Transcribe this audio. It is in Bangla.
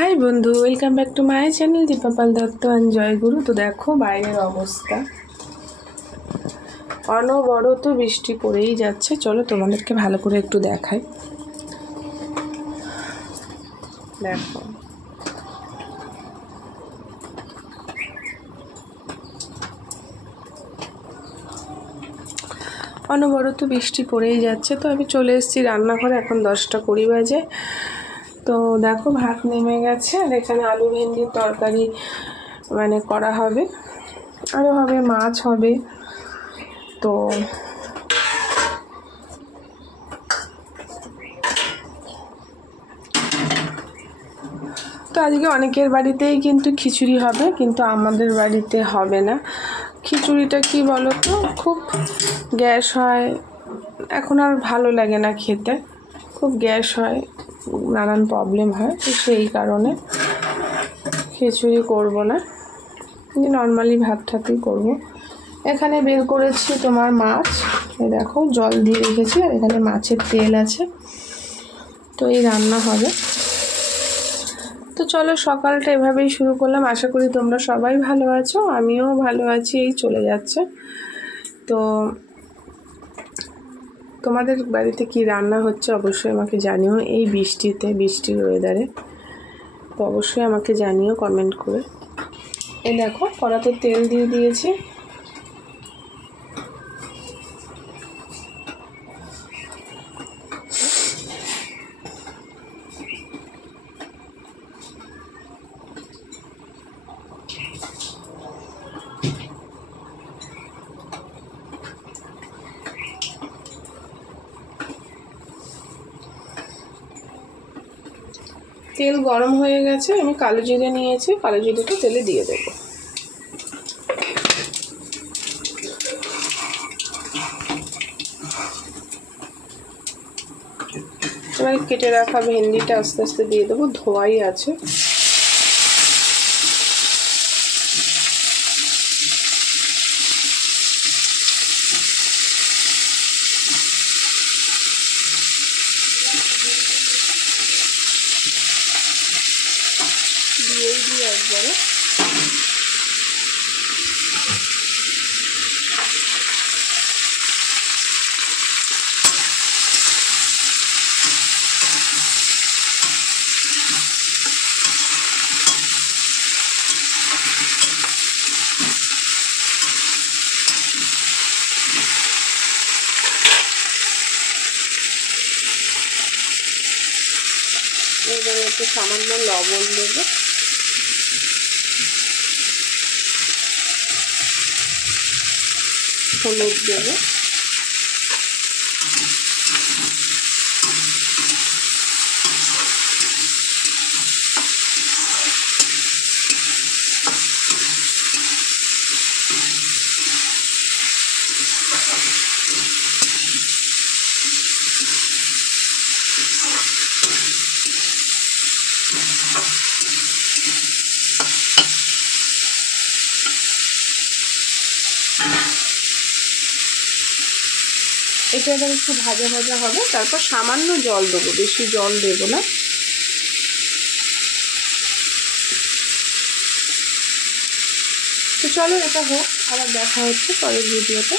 হাই বন্ধু, welcome back to my channel Dipa Pal Dutta and Joyguru. তো দেখো বাইরের অবস্থা, অনবরত বৃষ্টি পড়েই যাচ্ছে। চলো তোমাদেরকে ভালো করে একটু দেখাই। দেখো অনবরত বৃষ্টি পড়েই যাচ্ছে। তো আমি চলে এসেছি রান্নাঘরে, এখন 10:20 বাজে। তো দেখো ভাত নেমে গেছে, আর এখানে আলু ভেন্ডির তরকারি করা হবে, আরও হবে মাছ হবে। তো আজকে অনেকের বাড়িতেই কিন্তু খিচুড়ি হবে, কিন্তু আমাদের বাড়িতে হবে না। খিচুড়িটা কি বলো তো, খুব গ্যাস হয়, এখন আর ভালো লাগে না খেতে, খুব গ্যাস হয়, নানান প্রবলেম হয়। তো সেই কারণে খিচুড়ি করব না, নর্মালি ভাত ঠাতই করবো। এখানে বের করেছি তোমার মাছ, দেখো জল দিয়ে রেখেছি, আর এখানে মাছের তেল আছে। তো এই রান্না হবে। তো চলো সকালটা এভাবেই শুরু করলাম। আশা করি তোমরা সবাই ভালো আছো, আমিও ভালো আছি, এই চলে যাচ্ছে। তো তোমাদের বাড়িতে কি রান্না হচ্ছে অবশ্যই আমাকে জানিও, এই বৃষ্টির ওয়েদারে। তো অবশ্যই আমাকে জানিও কমেন্ট করে। এই দেখো কড়াতে তেল দিয়ে দিয়েছি। তেল গরম হয়ে গেছে, আমি কালো জিরে নিয়েছি, কালো জিরেটা তেলে দিয়ে দেব। এবার কেটে রাখা ভেন্ডিটা আস্তে আস্তে দিয়ে দেবো, ধোয়াই আছে। দিয়েই দিই একবারে। এবারে একটু সামান্য লবণ দেবো, হলুদ দেবো, এটা এবার একটু ভাজা ভাজা হবে। তারপর সামান্য জল দেবো, বেশি জল দেবো না। তো চলো এটা হোক, আবার দেখা হচ্ছে পরের ভিডিওতে।